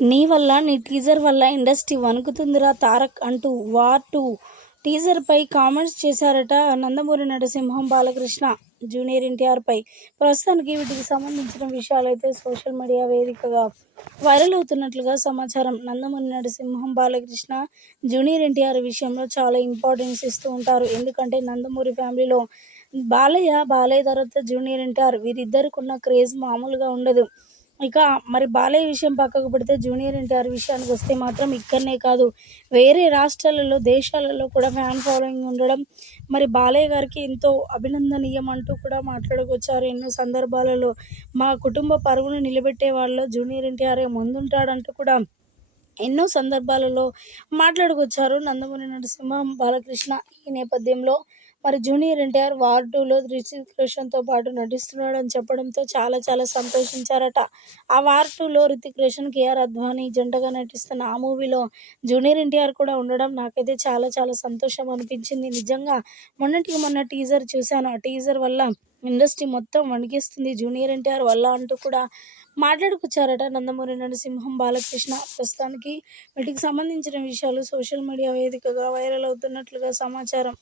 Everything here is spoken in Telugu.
నీ వల్ల నీ టీజర్ వల్ల ఇండస్ట్రీ వణుకుతుందిరా తారక్ అంటూ వార్ టూ టీజర్పై కామెంట్స్ చేశారట నందమూరి నరసింహం బాలకృష్ణ జూనియర్ ఎన్టీఆర్ పై. ప్రస్తుతానికి వీటికి సంబంధించిన విషయాలైతే సోషల్ మీడియా వేదికగా వైరల్ అవుతున్నట్లుగా సమాచారం. నందమూరి నరసింహం బాలకృష్ణ జూనియర్ ఎన్టీఆర్ విషయంలో చాలా ఇంపార్టెన్స్ ఇస్తూ ఉంటారు. ఎందుకంటే నందమూరి ఫ్యామిలీలో బాలయ్య బాలయ్య తర్వాత జూనియర్ ఎన్టీఆర్ వీరిద్దరికి ఉన్న క్రేజ్ మామూలుగా ఉండదు. ఇక మరి బాలయ్య విషయం పక్కకు పెడితే జూనియర్ ఎన్టీఆర్ విషయానికి వస్తే మాత్రం ఇక్కడనే కాదు. వేరే రాష్ట్రాలలో దేశాలలో కూడా ఫ్యాన్ ఫాలోయింగ్ ఉండడం మరి బాలయ్య గారికి ఎంతో అభినందనీయం అంటూ కూడా మాట్లాడుకొచ్చారు. ఎన్నో సందర్భాలలో మా కుటుంబ పరుగును నిలబెట్టే వాళ్ళు జూనియర్ ఎన్టీఆర్ ముందుంటాడంటూ కూడా ఎన్నో సందర్భాలలో మాట్లాడుకొచ్చారు. నందమూరి నరసింహ బాలకృష్ణ ఈ నేపథ్యంలో మరి జూనియర్ ఎన్టీఆర్ వార్ టూలో రిషిక్ రోషన్తో పాటు నటిస్తున్నాడని చెప్పడంతో చాలా చాలా సంతోషించారట. ఆ వార్ టూలో రితిక్ రోషన్ కేఆర్ అద్వానీ జంటగా నటిస్తున్న ఆ మూవీలో జూనియర్ ఎన్టీఆర్ కూడా ఉండడం నాకైతే చాలా చాలా సంతోషం అనిపించింది. నిజంగా మొన్నటికి మొన్న టీజర్ చూశాను. ఆ టీజర్ వల్ల ఇండస్ట్రీ మొత్తం వణికిస్తుంది. జూనియర్ ఎన్టీఆర్ వల్ల అంటూ కూడా మాట్లాడుకొచ్చారట నందమూరి నరసింహం బాలకృష్ణ. ప్రస్తుతానికి వీటికి సంబంధించిన విషయాలు సోషల్ మీడియా వేదికగా వైరల్ అవుతున్నట్లుగా సమాచారం.